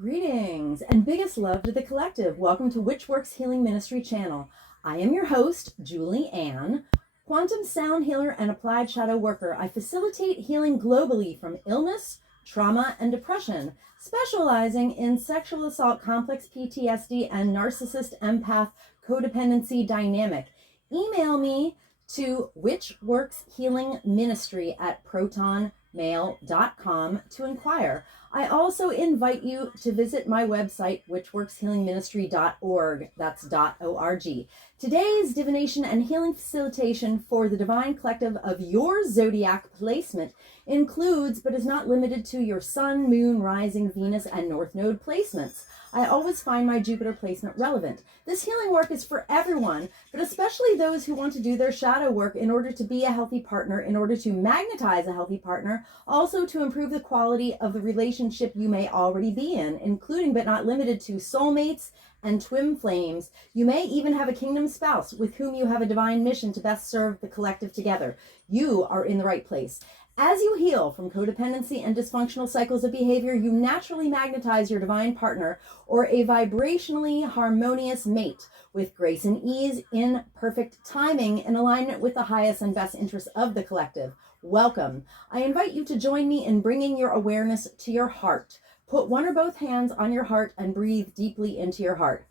Greetings and biggest love to the collective. Welcome to Which Works Healing Ministry channel. I am your host, Julie Ann, quantum sound healer and applied shadow worker. I facilitate healing globally from illness, trauma, and depression, specializing in sexual assault, complex PTSD, and narcissist empath codependency dynamic. Email me to whichworkshealingministry@protonmail.com to inquire. I also invite you to visit my website, whichworkshealingministry.org. That's .org. Today's divination and healing facilitation for the divine collective of your zodiac placement includes, but is not limited to, your sun, moon, rising, Venus, and north node placements. I always find my Jupiter placement relevant. This healing work is for everyone, but especially those who want to do their shadow work in order to be a healthy partner, in order to magnetize a healthy partner, also to improve the quality of the relationship you may already be in, including but not limited to soulmates and twin flames. You may even have a kingdom spouse with whom you have a divine mission to best serve the collective together. You are in the right place. As you heal from codependency and dysfunctional cycles of behavior, you naturally magnetize your divine partner or a vibrationally harmonious mate with grace and ease, in perfect timing, in alignment with the highest and best interests of the collective. Welcome. I invite you to join me in bringing your awareness to your heart. Put one or both hands on your heart and breathe deeply into your heart.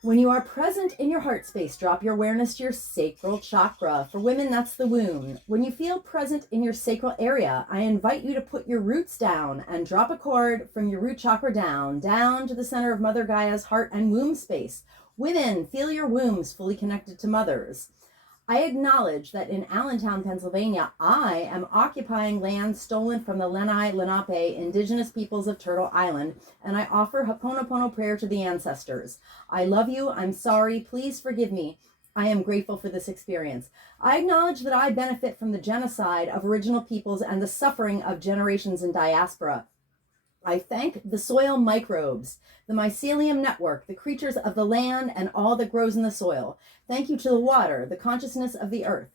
When you are present in your heart space, drop your awareness to your sacral chakra. For women, that's the womb. When you feel present in your sacral area, I invite you to put your roots down and drop a cord from your root chakra down to the center of Mother Gaia's heart and womb space. Women, feel your wombs fully connected to mothers. I acknowledge that in Allentown, Pennsylvania, I am occupying land stolen from the Lenni Lenape indigenous peoples of Turtle Island, and I offer Ho'oponopono prayer to the ancestors. I love you. I'm sorry. Please forgive me. I am grateful for this experience. I acknowledge that I benefit from the genocide of original peoples and the suffering of generations in diaspora. I thank the soil microbes, the mycelium network, the creatures of the land, and all that grows in the soil. Thank you to the water, the consciousness of the earth,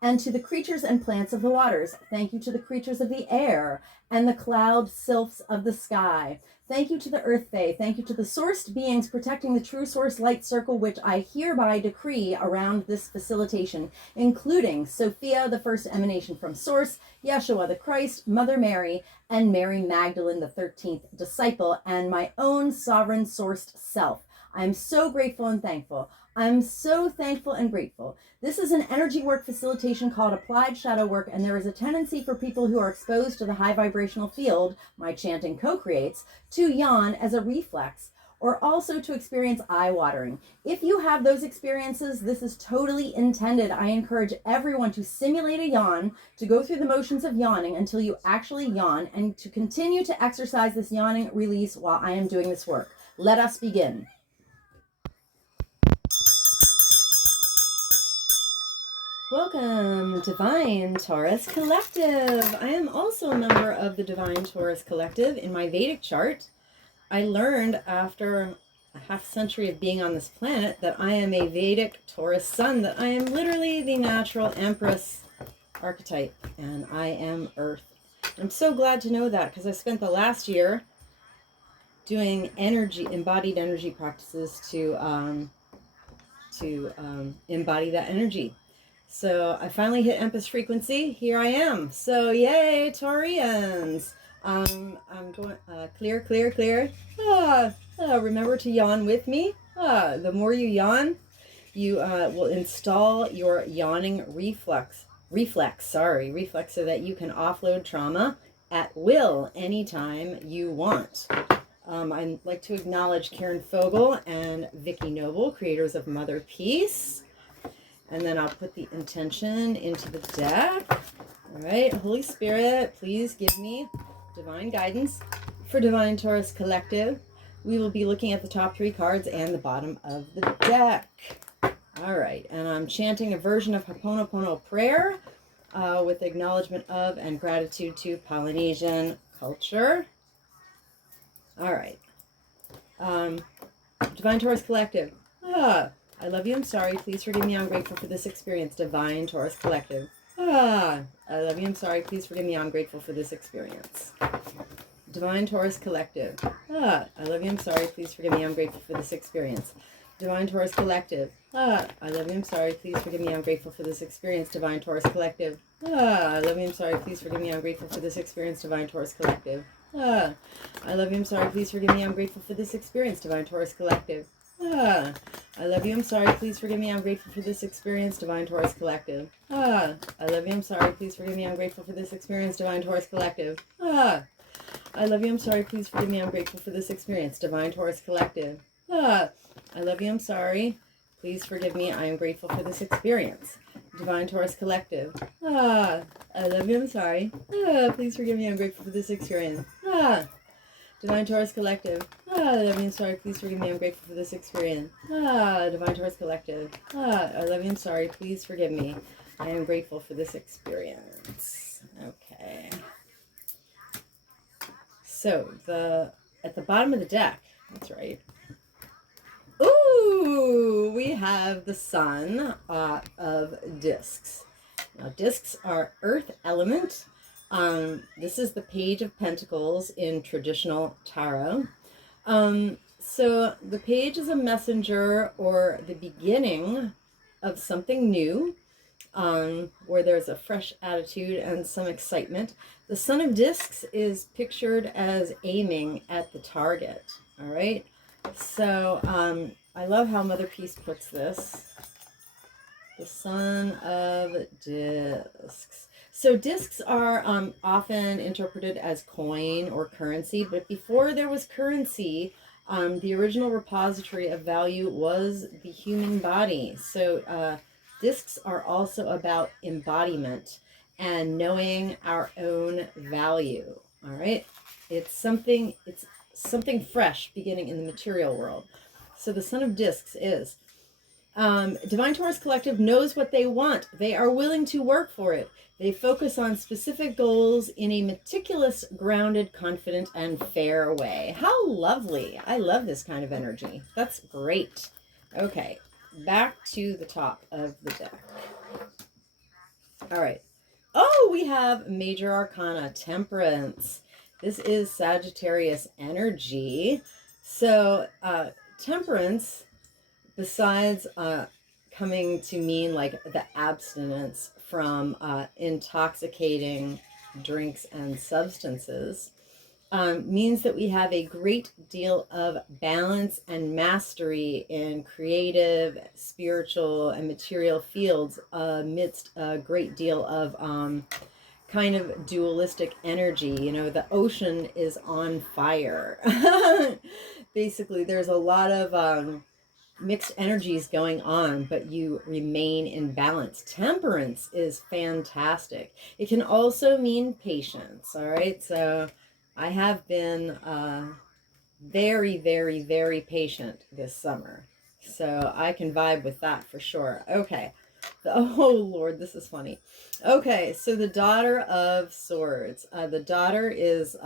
and to the creatures and plants of the waters. Thank you to the creatures of the air and the cloud sylphs of the sky. Thank you to the earth fae. Thank you to the sourced beings protecting the true source light circle, which I hereby decree around this facilitation, including Sophia, the first emanation from source, Yeshua the Christ, Mother Mary, and Mary Magdalene, the 13th disciple, and my own sovereign sourced self. I'm so grateful and thankful. I'm so thankful and grateful. This is an energy work facilitation called applied shadow work, and there is a tendency for people who are exposed to the high vibrational field my chanting co-creates to yawn as a reflex, or also to experience eye watering. If you have those experiences, this is totally intended. I encourage everyone to simulate a yawn, to go through the motions of yawning until you actually yawn, and to continue to exercise this yawning release while I am doing this work. Let us begin. Welcome, Divine Taurus Collective. I am also a member of the Divine Taurus Collective in my Vedic chart. I learned after a half century of being on this planet that I am a Vedic Taurus sun, that I am literally the natural Empress archetype, and I am Earth. I'm so glad to know that, because I spent the last year doing embodied energy practices to embody that energy. So I finally hit Empress frequency. Here I am. So yay, Taurians. I'm going clear. Remember to yawn with me. The more you yawn, you will install your yawning reflex so that you can offload trauma at will anytime you want. I'd like to acknowledge Karen Fogel and Vicki Noble, creators of Mother Peace. And then I'll put the intention into the deck. All right, Holy Spirit, please give me divine guidance for Divine Taurus Collective. We will be looking at the top 3 cards and the bottom of the deck. All right, and I'm chanting a version of Ho'oponopono prayer with acknowledgement of and gratitude to Polynesian culture. All right. Divine Taurus Collective. I love you, I'm sorry, please forgive me, I'm grateful for this experience. Divine Taurus Collective. I love you, I'm sorry, please forgive me, I'm grateful for this experience. Divine Taurus Collective. I love you, I'm sorry, please forgive me, I'm grateful for this experience. Divine Taurus Collective. I love you, I'm sorry, please forgive me, I'm grateful for this experience. Divine Taurus Collective. I love you, I'm sorry, please forgive me, I'm grateful for this experience. Divine Taurus Collective. I love you, I'm sorry, please forgive me, I'm grateful for this experience. Divine Taurus Collective. I love you, I'm sorry, please forgive me, I'm grateful for this experience. Divine Taurus Collective. I love you, I'm sorry, please forgive me, I'm grateful for this experience. Divine Taurus Collective. I love you, I'm sorry, please forgive me, I'm grateful for this experience. Divine Taurus Collective. I love you, I'm sorry, please forgive me, I am grateful for this experience. Divine Taurus Collective. I love you, I'm sorry. Please forgive me, I'm grateful for this experience. Divine Taurus Collective. I love you, I'm sorry, please forgive me, I'm grateful for this experience. Divine Taurus Collective. I love you, I'm sorry, please forgive me, I am grateful for this experience. Okay. So, at the bottom of the deck, that's right. Ooh, we have the Sun of Discs. Now, Discs are Earth element. This is the Page of Pentacles in traditional tarot. So the page is a messenger or the beginning of something new, where there's a fresh attitude and some excitement. The Sun of Discs is pictured as aiming at the target. All right. So I love how Mother Peace puts this. The Sun of Discs. So discs are often interpreted as coin or currency, but before there was currency, the original repository of value was the human body. So discs are also about embodiment and knowing our own value. All right, it's something fresh beginning in the material world. So the Sun of Discs is Divine Taurus Collective knows what they want. They are willing to work for it. They focus on specific goals in a meticulous, grounded, confident, and fair way. How lovely. I love this kind of energy. That's great. Okay, back to the top of the deck. All right. Oh, we have Major Arcana, Temperance. This is Sagittarius energy. So, Temperance, besides coming to mean like the abstinence from intoxicating drinks and substances, means that we have a great deal of balance and mastery in creative, spiritual, and material fields amidst a great deal of kind of dualistic energy. You know, the ocean is on fire. Basically, there's a lot of mixed energies going on, but you remain in balance. Temperance is fantastic. It can also mean patience. All right, so I have been very, very, very patient this summer, so I can vibe with that for sure. Okay. Oh Lord, this is funny. Okay, so the Daughter of Swords. The daughter is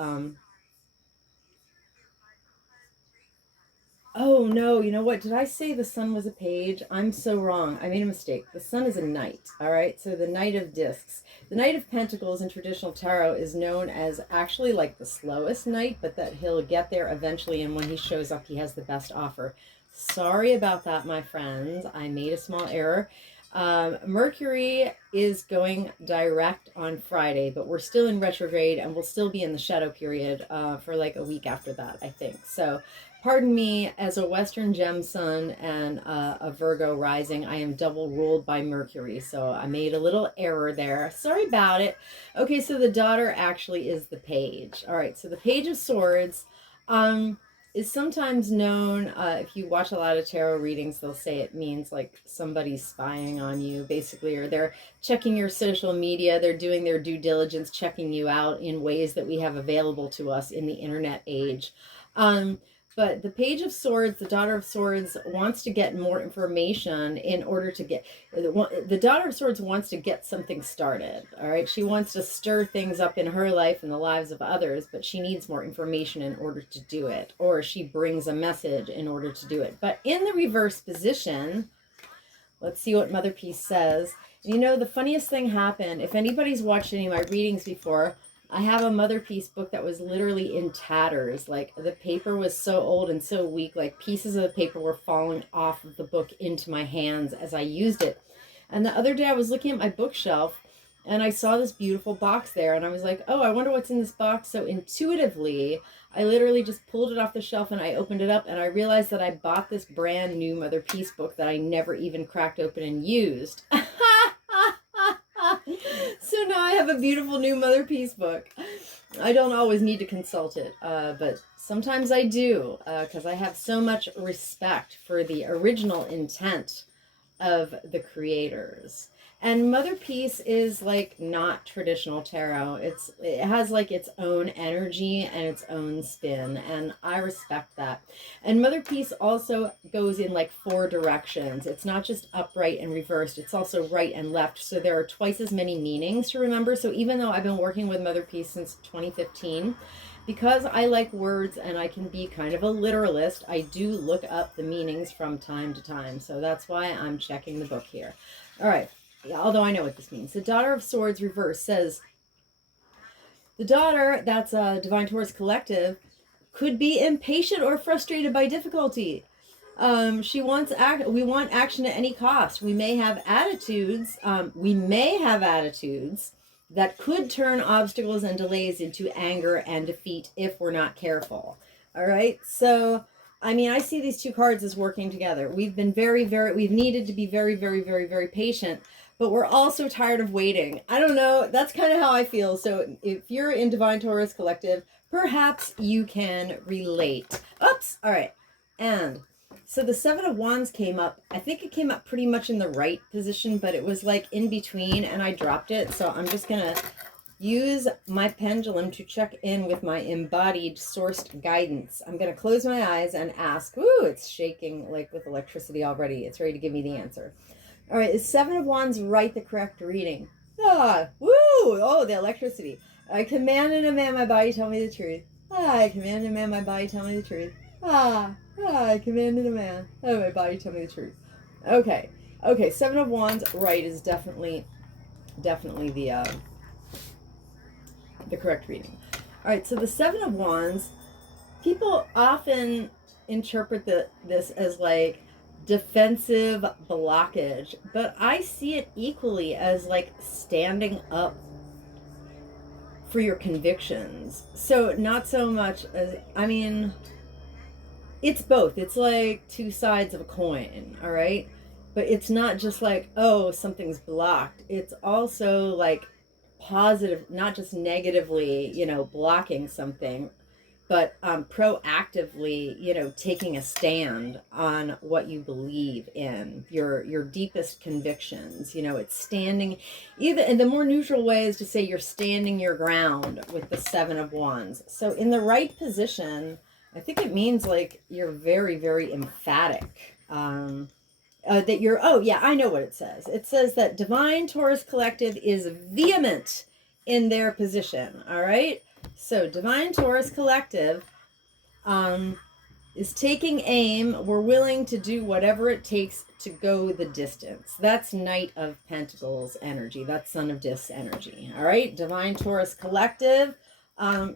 oh no, you know what? Did I say the Sun was a page? I'm so wrong. I made a mistake. The Sun is a knight. All right. So the Knight of Discs. The Knight of Pentacles in traditional tarot is known as actually like the slowest knight, but that he'll get there eventually. And when he shows up, he has the best offer. Sorry about that, my friends. I made a small error. Mercury is going direct on Friday, but we're still in retrograde and we'll still be in the shadow period for like a week after that, I think. So pardon me, as a Western Gem Sun and a Virgo rising, I am double ruled by Mercury. So I made a little error there. Sorry about it. Okay, so the daughter actually is the page. All right, so the Page of Swords is sometimes known, if you watch a lot of tarot readings, they'll say it means like somebody's spying on you, basically, or they're checking your social media, they're doing their due diligence, checking you out in ways that we have available to us in the internet age. But the Page of Swords, the Daughter of Swords, wants to get more information in order to get... The Daughter of Swords wants to get something started, all right? She wants to stir things up in her life and the lives of others, but she needs more information in order to do it. Or she brings a message in order to do it. But in the reverse position, let's see what Mother Peace says. You know, the funniest thing happened, if anybody's watched any of my readings before, I have a Mother Peace book that was literally in tatters. Like, the paper was so old and so weak, like pieces of the paper were falling off of the book into my hands as I used it. And the other day I was looking at my bookshelf and I saw this beautiful box there, and I was like, oh, I wonder what's in this box. So intuitively, I literally just pulled it off the shelf and I opened it up, and I realized that I bought this brand new Mother Peace book that I never even cracked open and used. So now I have a beautiful new Mother Peace book. I don't always need to consult it, but sometimes I do, because I have so much respect for the original intent of the creators. And Mother Peace is like not traditional tarot. It has like its own energy and its own spin, and I respect that. And Mother Peace also goes in like 4 directions. It's not just upright and reversed, it's also right and left. So there are twice as many meanings to remember. So even though I've been working with Mother Peace since 2015, because I like words and I can be kind of a literalist, I do look up the meanings from time to time. So that's why I'm checking the book here. All right. Although I know what this means. The Daughter of Swords reverse says, the daughter, that's a Divine Taurus collective, could be impatient or frustrated by difficulty. We want action at any cost. We may have attitudes that could turn obstacles and delays into anger and defeat if we're not careful. All right. So, I mean, I see these 2 cards as working together. We've been we've needed to be very, very, very, very patient, but we're also tired of waiting. I don't know. That's kind of how I feel. So if you're in Divine Taurus Collective, perhaps you can relate. Oops. All right. And so the 7 of Wands came up. I think it came up pretty much in the right position, but it was like in between and I dropped it. So I'm just going to use my pendulum to check in with my embodied sourced guidance. I'm going to close my eyes and ask. Ooh, it's shaking like with electricity already. It's ready to give me the answer. All right, is 7 of Wands right the correct reading? Ah, woo! Oh, the electricity. I command and demand my body tell me the truth. I command and demand my body tell me the truth. I command and demand my body tell me the truth. Okay, 7 of Wands right is definitely the correct reading. All right, so the 7 of Wands, people often interpret this as like defensive blockage, but I see it equally as like standing up for your convictions. So not so much as, I mean, it's both. It's like 2 sides of a coin, all right? But it's not just like, oh, something's blocked. It's also like positive, not just negatively, blocking something, but proactively, taking a stand on what you believe in, your deepest convictions. It's standing, either, and the more neutral way is to say you're standing your ground with the 7 of Wands. So in the right position, I think it means like you're very, very emphatic. That you're, oh yeah, I know what it says. It says that Divine Taurus Collective is vehement in their position, all right? So Divine Taurus Collective is taking aim. We're willing to do whatever it takes to go the distance. That's Knight of Pentacles energy. That's Son of Discs energy, all right? Divine Taurus Collective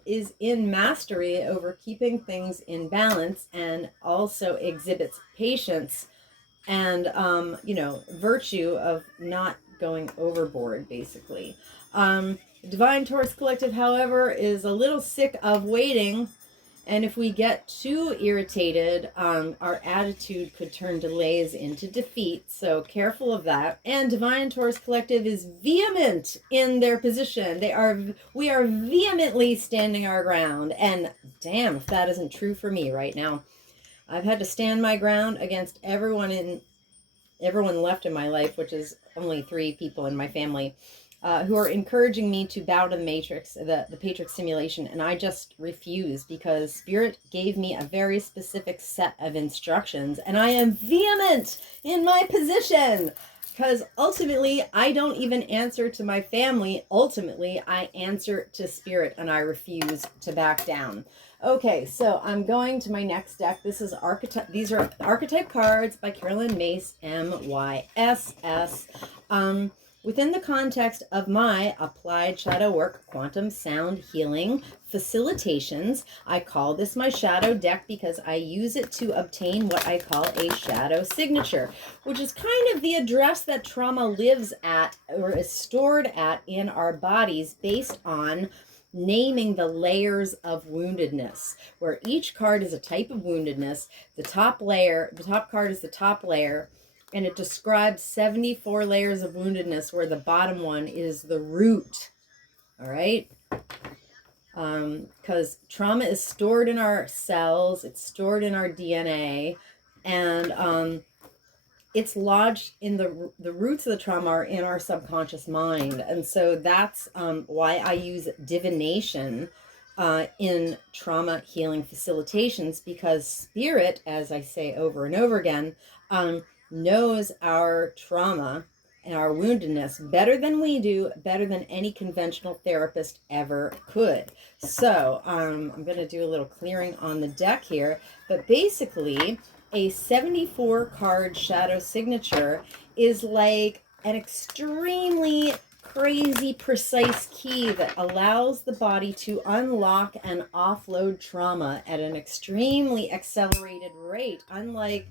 is in mastery over keeping things in balance, and also exhibits patience and virtue of not going overboard, basically. Divine Taurus Collective, however, is a little sick of waiting, and if we get too irritated, our attitude could turn delays into defeat, so careful of that. And Divine Taurus Collective is vehement in their position. We are vehemently standing our ground, and damn if that isn't true for me right now. I've had to stand my ground against everyone left in my life, which is only 3 people in my family, who are encouraging me to bow to the matrix, the Patrix simulation, and I just refuse because Spirit gave me a very specific set of instructions, and I am vehement in my position because ultimately I don't even answer to my family. Ultimately, I answer to Spirit, and I refuse to back down. Okay, so I'm going to my next deck. This is archetype. These are archetype cards by Carolyn Mace, MYSS. within the context of my applied shadow work, quantum sound healing facilitations. I call this my shadow deck because I use it to obtain what I call a shadow signature, which is kind of the address that trauma lives at or is stored at in our bodies based on naming the layers of woundedness, where each card is a type of woundedness. The top card is the top layer, and it describes 74 layers of woundedness, where the bottom one is the root. All right? Because trauma is stored in our cells, it's stored in our DNA, and it's lodged in the roots of the trauma are in our subconscious mind. And so that's why I use divination in trauma healing facilitations, because spirit, as I say over and over again, knows our trauma and our woundedness better than we do, better than any conventional therapist ever could. So I'm going to do a little clearing on the deck here, but basically a 74 card shadow signature is like an extremely crazy precise key that allows the body to unlock and offload trauma at an extremely accelerated rate, unlike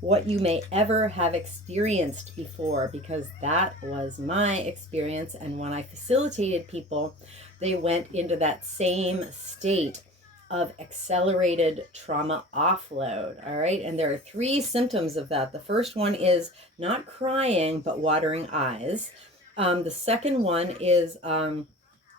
what you may ever have experienced before, because that was my experience. And when I facilitated people, they went into that same state of accelerated trauma offload. All right. And there are 3 symptoms of that. The first one is not crying, but watering eyes. The second one is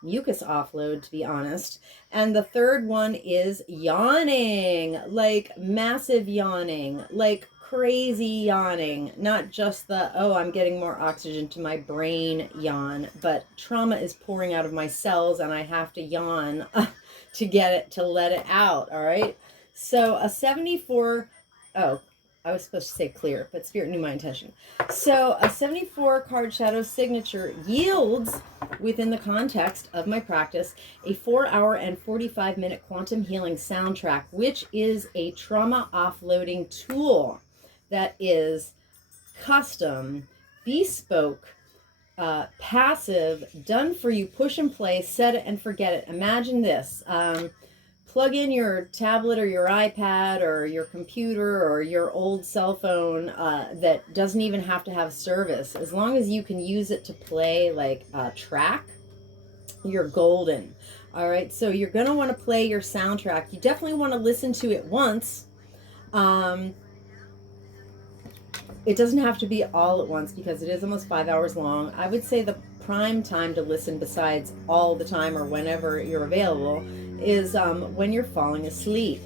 mucus offload, to be honest. And the third one is yawning, like massive yawning, like crazy yawning, not just the, oh, I'm getting more oxygen to my brain yawn, but trauma is pouring out of my cells and I have to yawn to get it, to let it out. All right. So a 74, oh, I was supposed to say clear, but spirit knew my intention. So a 74 card shadow signature yields, within the context of my practice, a 4-hour and 45-minute quantum healing soundtrack, which is a trauma offloading tool that is custom, bespoke, passive, done for you, push and play, set it and forget it. Imagine this. Plug in your tablet or your iPad or your computer or your old cell phone that doesn't even have to have service. As long as you can use it to play like a track, you're golden. All right, so you're going to want to play your soundtrack. You definitely want to listen to it once. It doesn't have to be all at once because it is almost 5 hours long. I would say the prime time to listen, besides all the time or whenever you're available, is when you're falling asleep.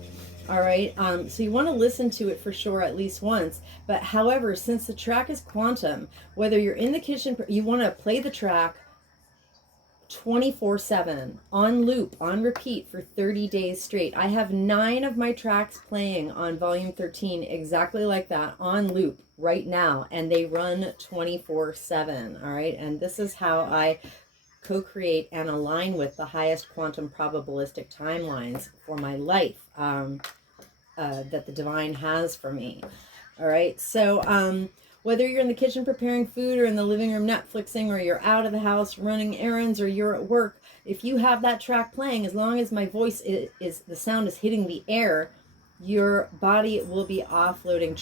All right. So you want to listen to it for sure at least once. But however, since the track is quantum, whether you're in the kitchen, you want to play the track 24/7 on loop, on repeat for 30 days straight. I have 9 of my tracks playing on volume 13 exactly like that, on loop right now, and they run 24/7. All right. And this is how I co-create and align with the highest quantum probabilistic timelines for my life that the divine has for me. All right. So whether you're in the kitchen preparing food or in the living room Netflixing, or you're out of the house running errands, or you're at work, if you have that track playing, as long as my voice is the sound is hitting the air, your body will be offloading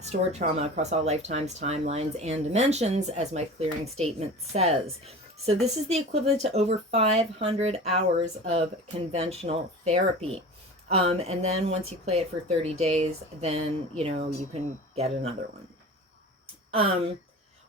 stored trauma across all lifetimes, timelines, and dimensions, as my clearing statement says. So this is the equivalent to over 500 hours of conventional therapy. And then once you play it for 30 days, then, you can get another one.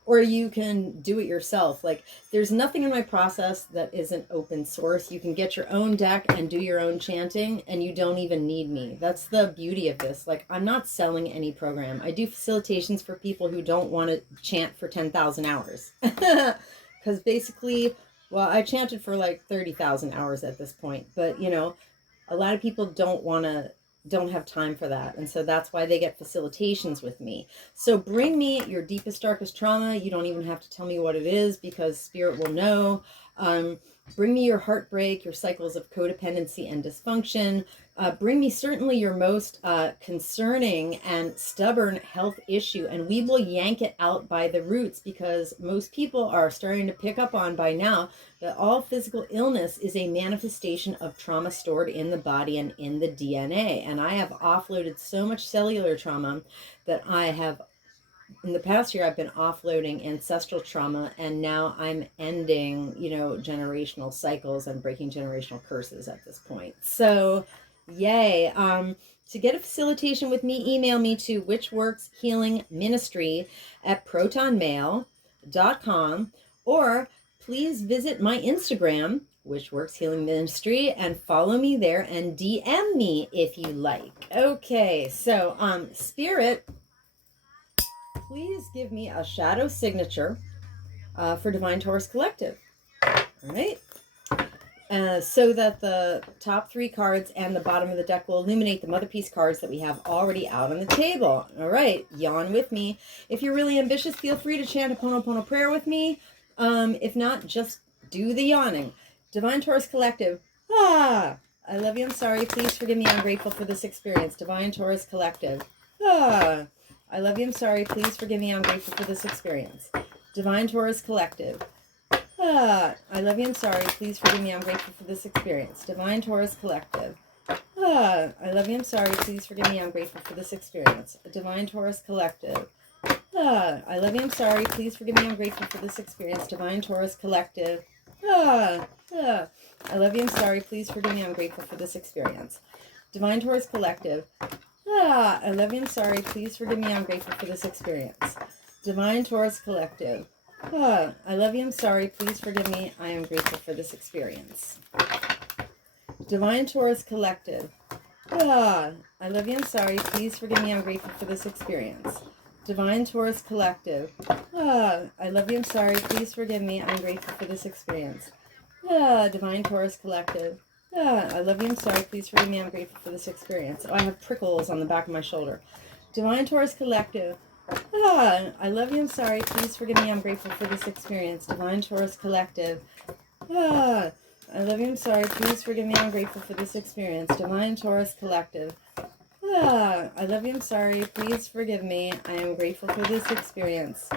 Or you can do it yourself. Like, there's nothing in my process that isn't open source. You can get your own deck and do your own chanting, and you don't even need me. That's the beauty of this. Like, I'm not selling any program. I do facilitations for people who don't want to chant for 10,000 hours. Because basically, well, I chanted for like 30,000 hours at this point. But, a lot of people don't have time for that. And so that's why they get facilitations with me. So bring me your deepest, darkest trauma. You don't even have to tell me what it is, because spirit will know. Bring me your heartbreak, your cycles of codependency and dysfunction. Bring me certainly your most concerning and stubborn health issue, and we will yank it out by the roots, because most people are starting to pick up on by now that all physical illness is a manifestation of trauma stored in the body and in the DNA. And I have offloaded so much cellular trauma that I have, in the past year, I've been offloading ancestral trauma, and now I'm ending, generational cycles and breaking generational curses at this point. So, yay. To get a facilitation with me, email me to witchworkshealingministry@protonmail.com, or please visit my Instagram, witchworkshealingministry, and follow me there and DM me if you like. Okay, so Spirit, please give me a shadow signature for Divine Taurus Collective. All right. So that the top 3 cards and the bottom of the deck will illuminate the Mother Peace cards that we have already out on the table. All right. Yawn with me. If you're really ambitious, feel free to chant a Ponopono prayer with me. If not, just do the yawning. Divine Taurus Collective. I love you. I'm sorry. Please forgive me. I'm grateful for this experience. Divine Taurus Collective. I love you. I'm sorry. Please forgive me. I'm grateful for this experience. Divine Taurus Collective. I love you. I'm sorry. Please forgive me. I'm grateful for this experience. Divine Taurus Collective. I love you. I'm sorry. Please forgive me. I'm grateful for this experience. Divine Taurus Collective. I love you. I'm sorry. Please forgive me. I'm grateful for this experience. Divine Taurus Collective. I love you. I'm sorry. Please forgive me. I'm grateful for this experience. Divine Taurus Collective. I love you. I'm sorry. Please forgive me. I'm grateful for this experience. Divine Taurus Collective. I love you. I'm sorry. Please forgive me. I am grateful for this experience. Divine Taurus Collective. I love you. I'm sorry. Please forgive me. I'm grateful for this experience. Divine Taurus Collective. I love you. I'm sorry. Please forgive me. I'm grateful for this experience. Divine Taurus Collective. I love you. I'm sorry. Please forgive me. I'm grateful for this experience. Oh, I have prickles on the back of my shoulder. Divine Taurus Collective. I love you. I'm sorry. Please forgive me. I'm grateful for this experience. Divine Taurus Collective. I love you. I'm sorry. Please forgive me. I'm grateful for this experience. Divine Taurus Collective. I love you. I'm sorry. Please forgive me. I am grateful for this experience.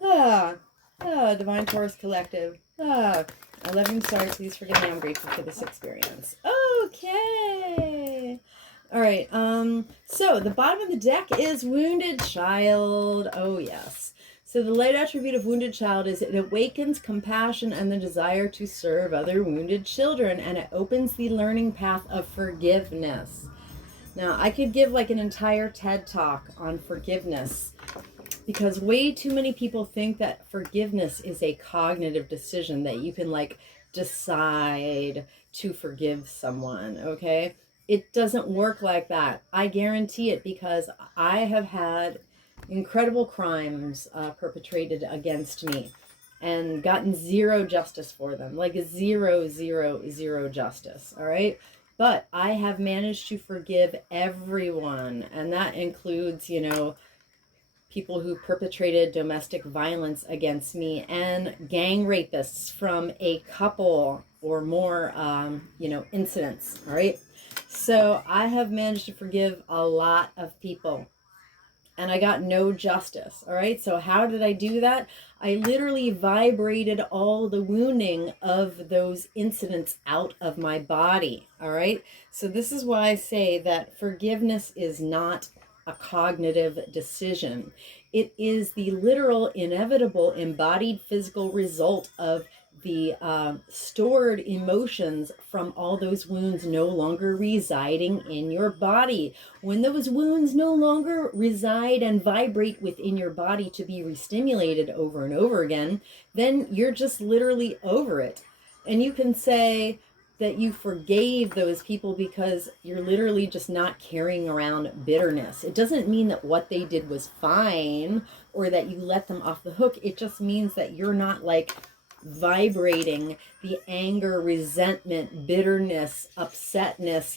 Divine Taurus Collective. I love you. I'm sorry. Please forgive me. I'm grateful for this experience. Okay. All right. So the bottom of the deck is Wounded Child. Oh, yes. So the light attribute of Wounded Child is it awakens compassion and the desire to serve other wounded children, and it opens the learning path of forgiveness. Now, I could give like an entire TED talk on forgiveness, because way too many people think that forgiveness is a cognitive decision, that you can like decide to forgive someone, okay? It doesn't work like that. I guarantee it, because I have had incredible crimes perpetrated against me and gotten zero justice for them, like zero justice, all right? But I have managed to forgive everyone, and that includes, people who perpetrated domestic violence against me and gang rapists from a couple or more, incidents, all right? So I have managed to forgive a lot of people, and I got no justice, all right? So how did I do that? I literally vibrated all the wounding of those incidents out of my body, all right? So this is why I say that forgiveness is not a cognitive decision. It is the literal, inevitable, embodied physical result of the stored emotions from all those wounds no longer residing in your body. When those wounds no longer reside and vibrate within your body to be restimulated over and over again, then you're just literally over it. And you can say that you forgave those people because you're literally just not carrying around bitterness. It doesn't mean that what they did was fine or that you let them off the hook. It just means that you're not like vibrating the anger, resentment, bitterness, upsetness,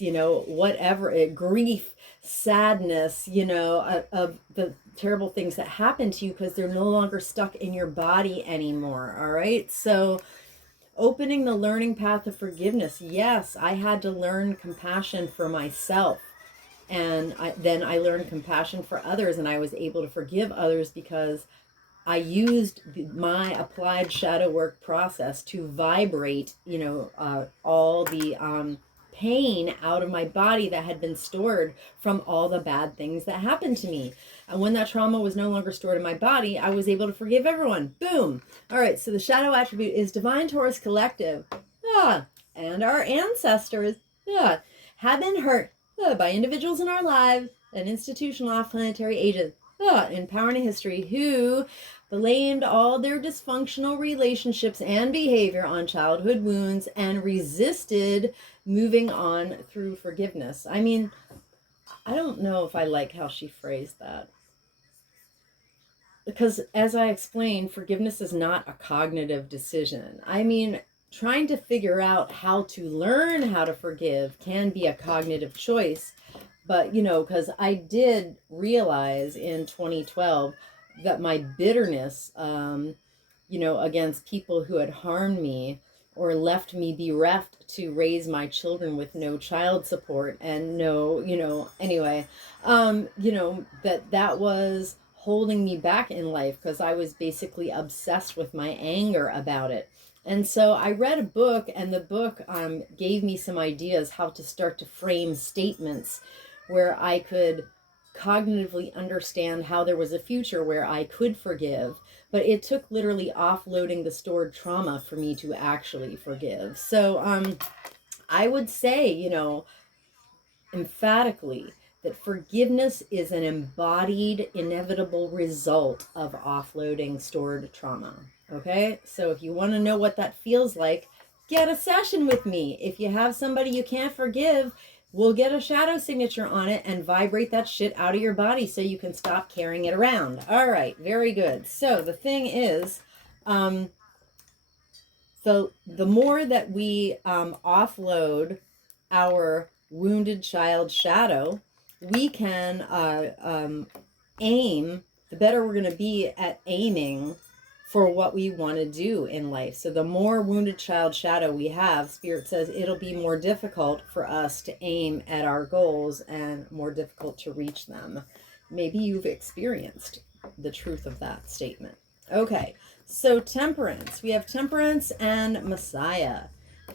whatever, grief, sadness, of the terrible things that happened to you, because they're no longer stuck in your body anymore. All right. So Opening the learning path of forgiveness. Yes, I had to learn compassion for myself. And then I learned compassion for others, and I was able to forgive others because I used my applied shadow work process to vibrate, all the pain out of my body that had been stored from all the bad things that happened to me. And when that trauma was no longer stored in my body, I was able to forgive everyone. Boom. All right. So the shadow attribute is Divine Taurus Collective. And our ancestors have been hurt by individuals in our lives and institutional off-planetary agents in power and history who blamed all their dysfunctional relationships and behavior on childhood wounds and resisted moving on through forgiveness. I mean, I don't know if I like how she phrased that. Because as I explained, forgiveness is not a cognitive decision. I mean, trying to figure out how to learn how to forgive can be a cognitive choice. But, because I did realize in 2012 that my bitterness, against people who had harmed me or left me bereft to raise my children with no child support and no, anyway, that was holding me back in life because I was basically obsessed with my anger about it. And so I read a book, and the book gave me some ideas how to start to frame statements where I could cognitively understand how there was a future where I could forgive. But it took literally offloading the stored trauma for me to actually forgive. So I would say, emphatically, that forgiveness is an embodied, inevitable result of offloading stored trauma. Okay? So if you want to know what that feels like, get a session with me. If you have somebody you can't forgive, we'll get a shadow signature on it and vibrate that shit out of your body so you can stop carrying it around. All right, very good. So the thing is, so the more that we offload our wounded child shadow, we can aim, the better we're going to be at aiming for what we want to do in life. So the more wounded child shadow we have, Spirit says it'll be more difficult for us to aim at our goals and more difficult to reach them. Maybe you've experienced the truth of that statement. Okay, so temperance. We have temperance and Messiah.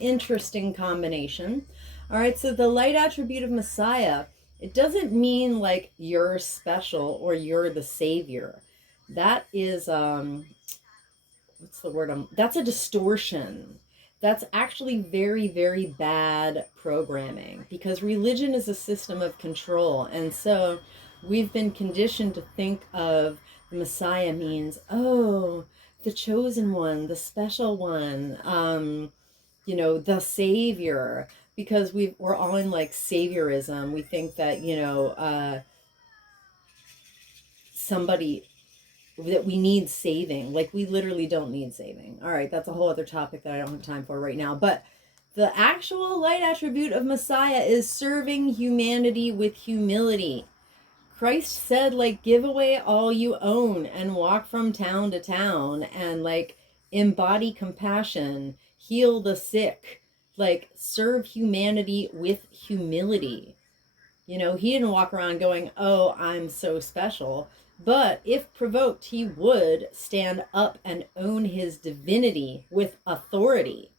Interesting combination. All right, so the light attribute of Messiah, it doesn't mean like you're special or you're the savior. That is what's the word? That's a distortion. That's actually very, very bad programming, because religion is a system of control. And so we've been conditioned to think of the Messiah means, oh, the chosen one, the special one, the savior, because we're all in like saviorism. We think that, somebody that we need saving. Like, we literally don't need saving. All right, that's a whole other topic that I don't have time for right now. But the actual light attribute of Messiah is serving humanity with humility. Christ said, like, give away all you own and walk from town to town and, like, embody compassion, heal the sick, like, serve humanity with humility. He didn't walk around going, oh, I'm so special. But if provoked, he would stand up and own his divinity with authority,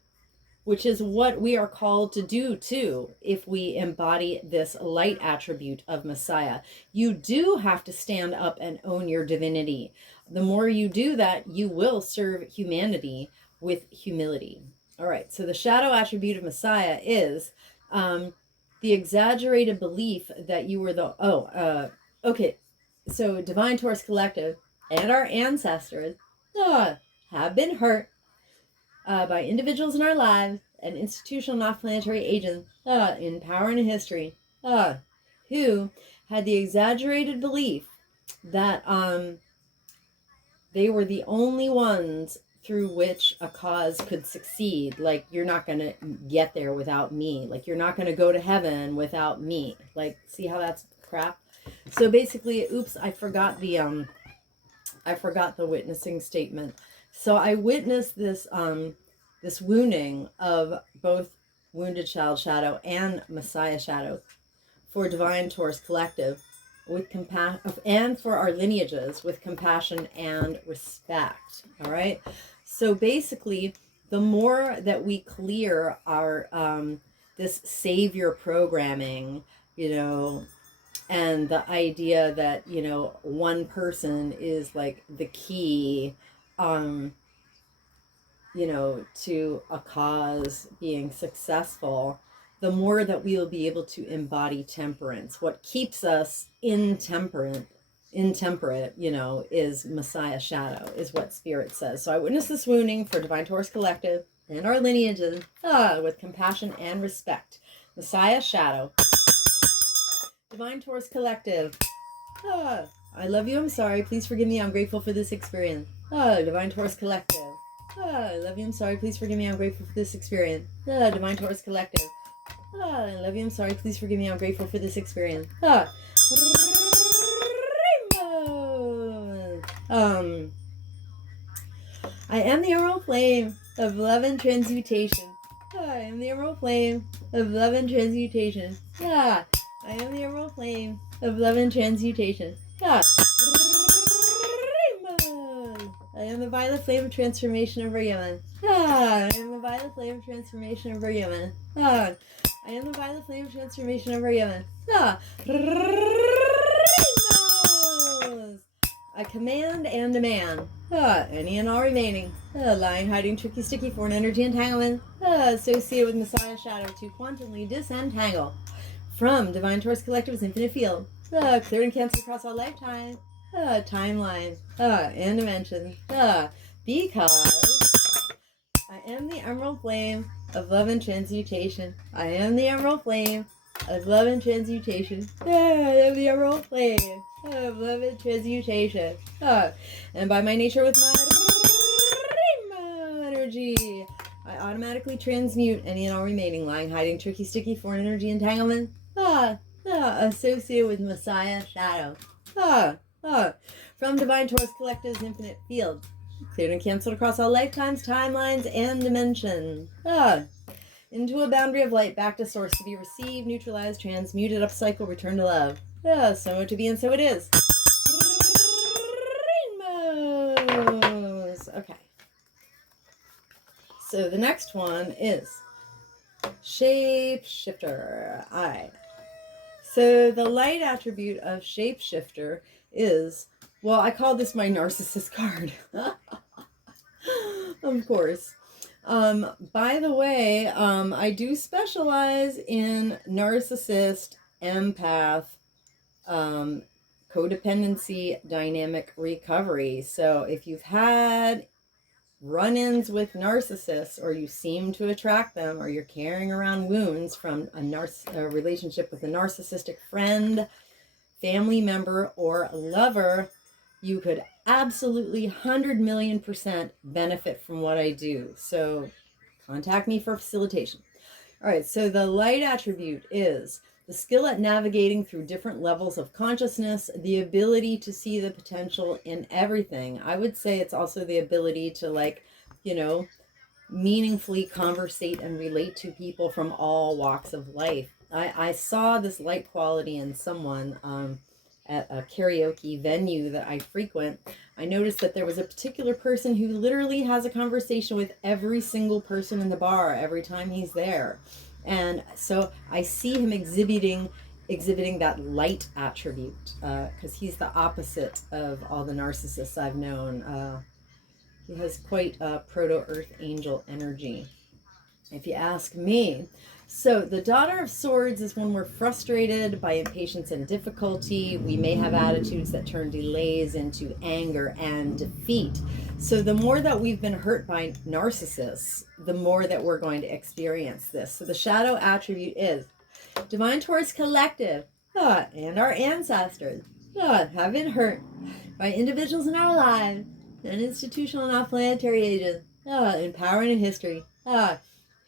which is what we are called to do too if we embody this light attribute of Messiah. You do have to stand up and own your divinity. The more you do that, you will serve humanity with humility. All right, so the shadow attribute of Messiah is the exaggerated belief that you were okay. So Divine Taurus Collective and our ancestors have been hurt by individuals in our lives and institutional off-planetary agents in power and history who had the exaggerated belief that they were the only ones through which a cause could succeed. Like, you're not going to get there without me. Like, you're not going to go to heaven without me. Like, see how that's crap? So basically, oops, I forgot the witnessing statement. So I witnessed this this wounding of both wounded child shadow and Messiah shadow for Divine Taurus Collective with compassion, and for our lineages with compassion and respect. All right. So basically, the more that we clear our this savior programming, and the idea that one person is like the key, to a cause being successful, the more that we will be able to embody temperance. What keeps us intemperate, is Messiah shadow, is what Spirit says. So I witness this wounding for Divine Taurus Collective and our lineages with compassion and respect. Messiah shadow. Divine Taurus Collective. I love you, I'm sorry, please forgive me, I'm grateful for this experience. Divine Taurus Collective. I love you, I'm sorry, please forgive me, I'm grateful for this experience. Divine Taurus Collective. I love you, I'm sorry, please forgive me, I'm grateful for this experience. Rainbow. I am the emerald flame of love and transmutation. I am the emerald flame of love and transmutation. I am the emerald flame of love and transmutation. I am the violet flame of transformation over Yemen. I am the violet flame of transformation over Yemen. I am the violet flame of transformation over Yemen. I command and demand any and all remaining lying, hiding, tricky, sticky foreign energy entanglement associated with Messiah shadow to quantumly disentangle from Divine Taurus Collective's infinite field, cleared and canceled across all lifetime, timeline, and dimensions, because I am the emerald flame of love and transmutation. I am the emerald flame of love and transmutation. I am the emerald flame of love and transmutation. And by my nature with my rainbow energy, I automatically transmute any and all remaining lying, hiding, tricky, sticky foreign energy entanglement associated with Messiah shadow. From Divine Taurus Collective's infinite field, cleared and canceled across all lifetimes, timelines, and dimensions. Into a boundary of light, back to source, to be received, neutralized, transmuted, upcycle, return to love. So to be and so it is. Rainbows. Okay. So the next one is Shapeshifter. So the light attribute of Shapeshifter is, well, I call this my narcissist card. Of course. By the way, I do specialize in narcissist, empath, codependency, dynamic recovery. So if you've had run-ins with narcissists, or you seem to attract them, or you're carrying around wounds from a relationship with a narcissistic friend, family member, or lover, you could absolutely 100 million% benefit from what I do. So contact me for facilitation. All right, so the light attribute is the skill at navigating through different levels of consciousness, the ability to see the potential in everything. I would say it's also the ability to, meaningfully conversate and relate to people from all walks of life. I saw this light quality in someone at a karaoke venue that I frequent. I noticed that there was a particular person who literally has a conversation with every single person in the bar every time he's there. And so I see him exhibiting that light attribute, because he's the opposite of all the narcissists I've known. He has quite a proto-earth angel energy, if you ask me. So the Daughter of Swords is when we're frustrated by impatience and difficulty. We may have attitudes that turn delays into anger and defeat. So the more that we've been hurt by narcissists, the more that we're going to experience this. So the shadow attribute is Divine Taurus Collective and our ancestors have been hurt by individuals in our lives and institutional and off-planetary agents in power and in history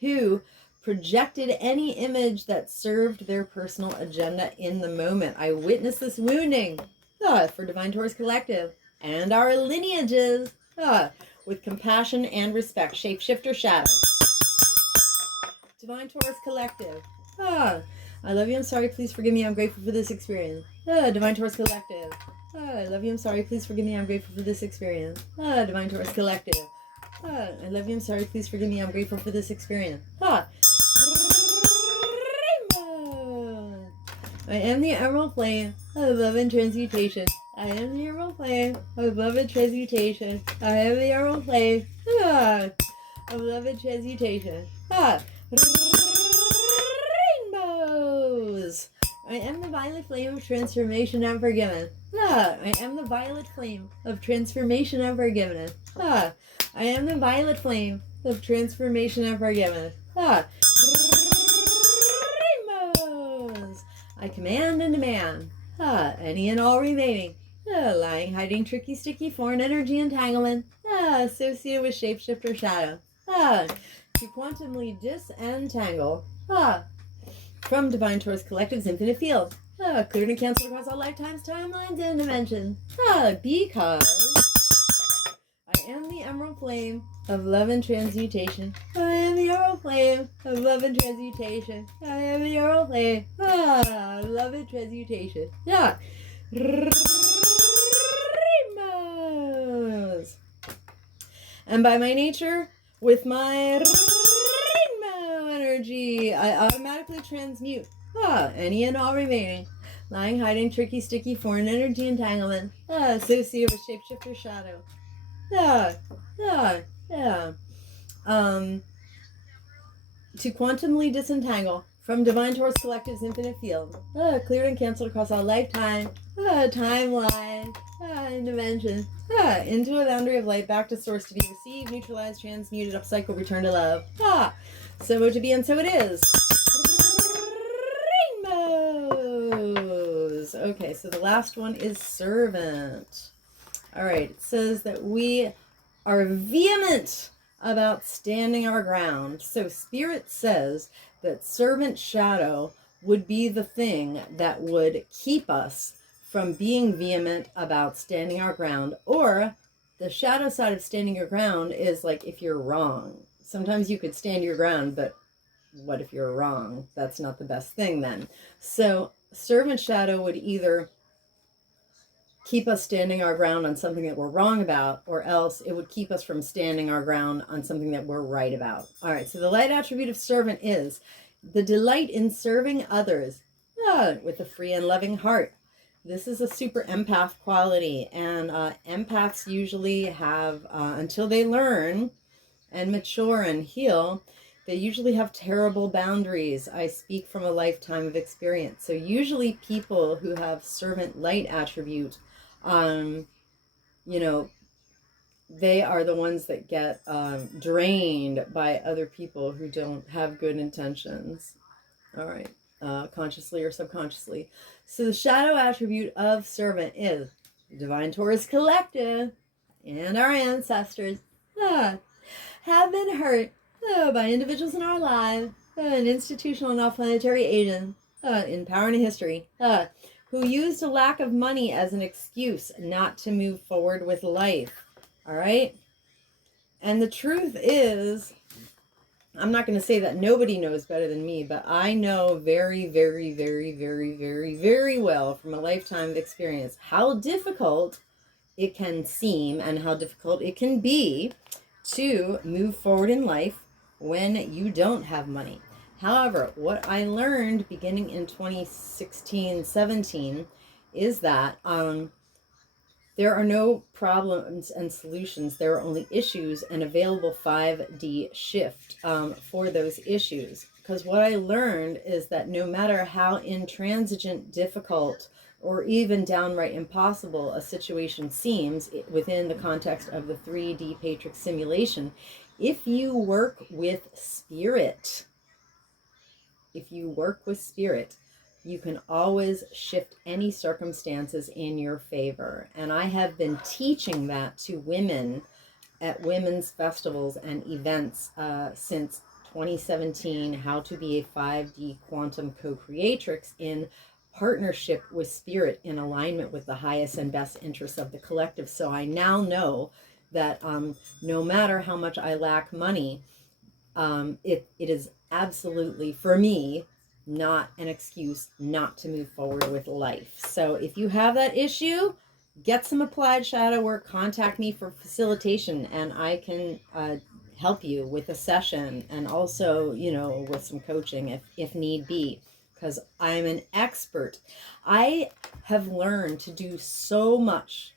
who projected any image that served their personal agenda in the moment. I witnessed this wounding for Divine Taurus Collective and our lineages with compassion and respect. Shapeshifter shadow. Divine Taurus Collective. I love you, I'm sorry, please forgive me, I'm grateful for this experience. Divine Taurus Collective. I love you, I'm sorry, please forgive me, I'm grateful for this experience. Divine Taurus Collective. I love you, I'm sorry, please forgive me, I'm grateful for this experience. Rainbow. I am the emerald flame of love and transmutation. I am the emerald flame of love and transmutation. I am the emerald flame of love and transmutation. Rainbows. I am the violet flame of transformation and forgiveness. I am the violet flame of transformation and forgiveness. I am the violet flame of transformation and forgiveness. Rainbows. I command and demand any and all remaining lying, hiding, tricky, sticky, foreign energy entanglement associated with shapeshifter shadow to quantumly disentangle from Divine Taurus Collective's infinite field. Cleared and canceled across all lifetimes, timelines, and dimensions. Because I am the emerald flame of love and transmutation. I am the emerald flame of love and transmutation. I am the emerald flame of love and transmutation. Rainbows. And by my nature, with my rainbow energy, I automatically transmute any and all remaining lying, hiding, tricky, sticky, foreign energy entanglement associated with shapeshifter shadow. To quantumly disentangle from Divine Taurus Collective's infinite field, cleared and canceled across all lifetime, timeline, and dimension, into a boundary of light, back to source to be received, neutralized, transmuted, upcycled, returned to love. So to be and so it is. Rainbows. Okay, so the last one is servant. All right, it says that we are vehement about standing our ground. So Spirit says that servant shadow would be the thing that would keep us from being vehement about standing our ground. Or the shadow side of standing your ground is like if you're wrong. Sometimes you could stand your ground, but what if you're wrong? That's not the best thing then. So servant shadow would either keep us standing our ground on something that we're wrong about, or else it would keep us from standing our ground on something that we're right about. All right, so the light attribute of servant is the delight in serving others with a free and loving heart. This is a super empath quality, and empaths usually have, until they learn and mature and heal, they usually have terrible boundaries. I speak from a lifetime of experience. So usually people who have servant light attribute, they are the ones that get drained by other people who don't have good intentions. All right, consciously or subconsciously. So the shadow attribute of servant is Divine Taurus Collective and our ancestors have been hurt by individuals in our lives, and institutional and off-planetary agents in power and history, who used a lack of money as an excuse not to move forward with life. All right? And the truth is, I'm not going to say that nobody knows better than me, but I know very, very, very, very, very, very well from a lifetime of experience how difficult it can seem and how difficult it can be to move forward in life when you don't have money. However, what I learned beginning in 2016-17 is that there are no problems and solutions. There are only issues and available 5D shift for those issues. Because what I learned is that no matter how intransigent, difficult, or even downright impossible a situation seems within the context of the 3D Matrix simulation, if you work with spirit, you can always shift any circumstances in your favor. And I have been teaching that to women at women's festivals and events since 2017, how to be a 5D quantum co-creatrix in partnership with spirit, in alignment with the highest and best interests of the collective. So I now know that no matter how much I lack money, it is absolutely, for me, not an excuse not to move forward with life. So if you have that issue, get some applied shadow work, contact me for facilitation, and I can help you with a session, and also, with some coaching if need be, because I'm an expert. I have learned to do so much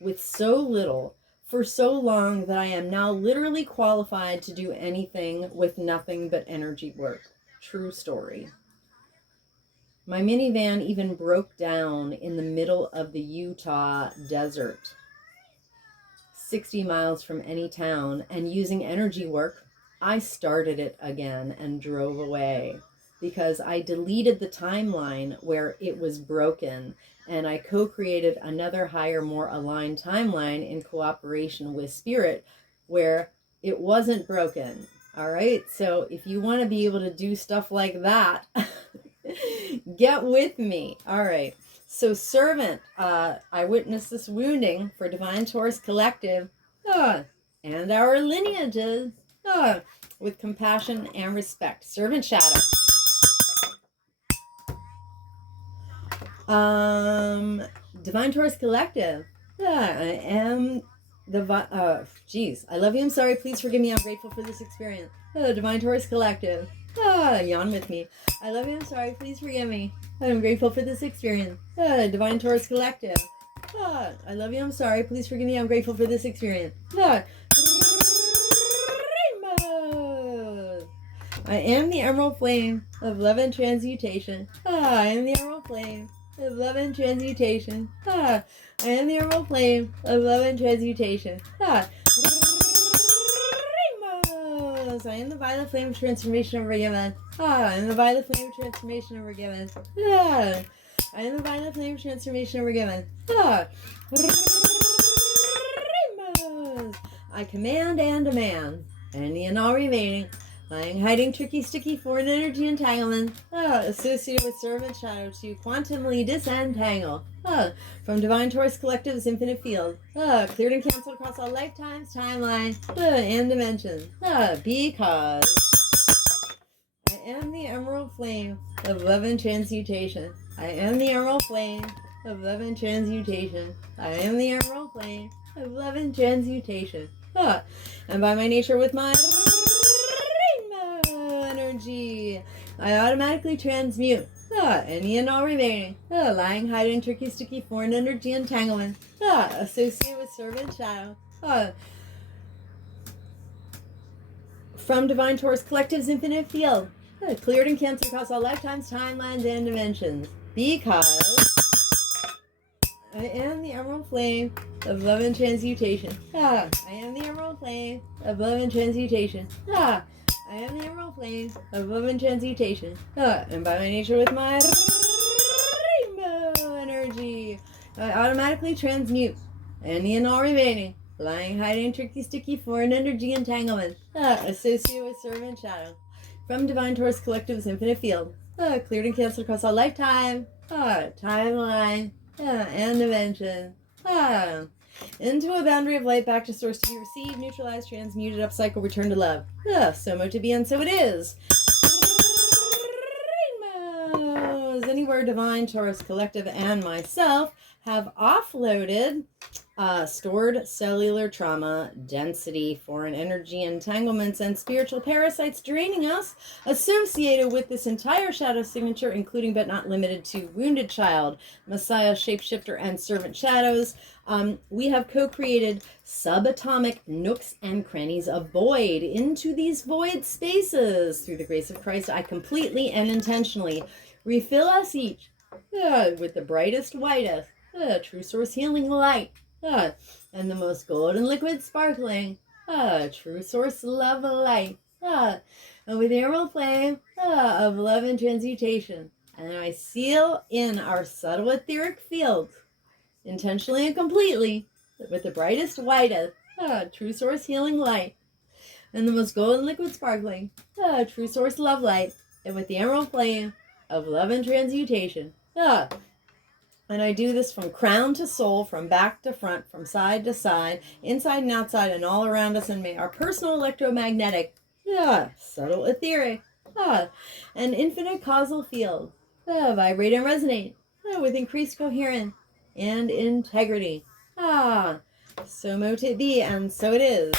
with so little for so long that I am now literally qualified to do anything with nothing but energy work. True story. My minivan even broke down in the middle of the Utah desert, 60 miles from any town, and using energy work, I started it again and drove away because I deleted the timeline where it was broken, and I co-created another higher, more aligned timeline in cooperation with Spirit where it wasn't broken. All right, so if you want to be able to do stuff like that, get with me. All right. So servant, I witnessed this wounding for Divine Taurus Collective and our lineages with compassion and respect. Servant shadow. Divine Taurus Collective. I am the I love you, I'm sorry, please forgive me, I'm grateful for this experience. Divine Taurus Collective. Yawn with me. I love you, I'm sorry, please forgive me, I'm grateful for this experience. Divine Taurus Collective. I love you, I'm sorry, please forgive me, I'm grateful for this experience. I am the emerald flame of love and transmutation. I am the emerald flame of love and transmutation. I am the emerald flame of love and transmutation. Rainbows! I am the violet flame of transformation of forgiveness. I am the violet flame of transformation of forgiveness. I am the violet flame of transformation of forgiveness. Rainbows! I command and demand any and all remaining lying, hiding, tricky, sticky, foreign energy entanglements associated with servant shadow to quantumly disentangle from Divine Taurus Collective's infinite field, cleared and canceled across all lifetimes, timelines, and dimensions, because I am the emerald flame of love and transmutation. I am the emerald flame of love and transmutation. I am the emerald flame of love and transmutation. And by my nature with my energy, I automatically transmute any and all remaining lying, hiding, tricky, sticky, foreign energy entanglement associated with servant shadow from Divine Taurus Collective's infinite field, cleared and canceled across all lifetimes, timelines, and dimensions, because I am the emerald flame of love and transmutation. I am the emerald flame of love and transmutation. I am the emerald flame of love and transmutation. And by my nature with my rainbow energy, I automatically transmute any and all remaining lying, hiding, tricky, sticky, foreign energy entanglement associated with servant shadow from Divine Taurus Collective's infinite field, cleared and canceled across all lifetime, timeline, and dimension. Into a boundary of light, back to source to be received, neutralized, transmuted, upcycle, return to love. So much to be, and so it is. Rainbows! Anywhere Divine Taurus Collective and myself have offloaded stored cellular trauma, density, foreign energy entanglements, and spiritual parasites draining us associated with this entire shadow signature, including but not limited to wounded child, Messiah, shapeshifter, and servant shadows. We have co-created subatomic nooks and crannies of void into these void spaces. Through the grace of Christ, I completely and intentionally refill us each with the brightest, whitest, true source healing light, and the most golden liquid sparkling, true source love light, and with the emerald flame of love and transmutation. And I seal in our subtle etheric field, intentionally and completely, with the brightest, whitest, true source healing light, and the most golden liquid sparkling, true source love light, and with the emerald flame of love and transmutation. And I do this from crown to sole, from back to front, from side to side, inside and outside, and all around us. And may our personal electromagnetic, subtle etheric, and infinite causal field vibrate and resonate with increased coherence and integrity. So mote it be, and so it is.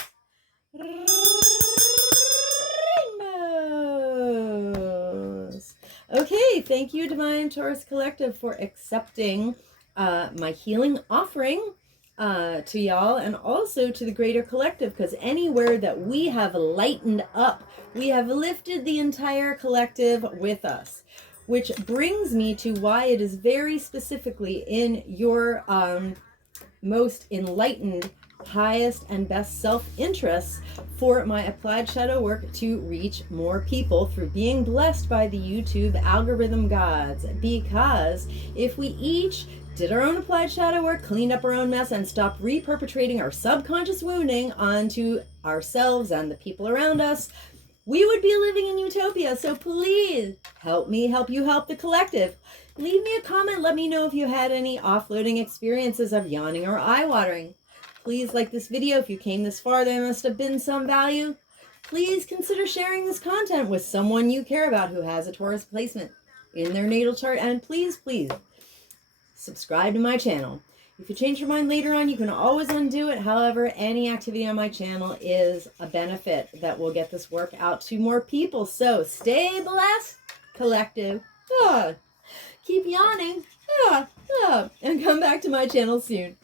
Rainbows. Okay, thank you, Divine Taurus Collective, for accepting my healing offering to y'all, and also to the greater collective, because anywhere that we have lightened up, we have lifted the entire collective with us. Which brings me to why it is very specifically in your most enlightened, highest, and best self-interest for my applied shadow work to reach more people through being blessed by the YouTube algorithm gods. Because if we each did our own applied shadow work, cleaned up our own mess, and stopped re-perpetrating our subconscious wounding onto ourselves and the people around us, we would be living in utopia. So please help me help you help the collective. Leave me a comment. Let me know if you had any offloading experiences of yawning or eye watering. Please like this video. If you came this far, there must have been some value. Please consider sharing this content with someone you care about who has a Taurus placement in their natal chart. And please, please subscribe to my channel. If you change your mind later on, you can always undo it. However, any activity on my channel is a benefit that will get this work out to more people. So stay blessed, collective. Keep yawning. And come back to my channel soon.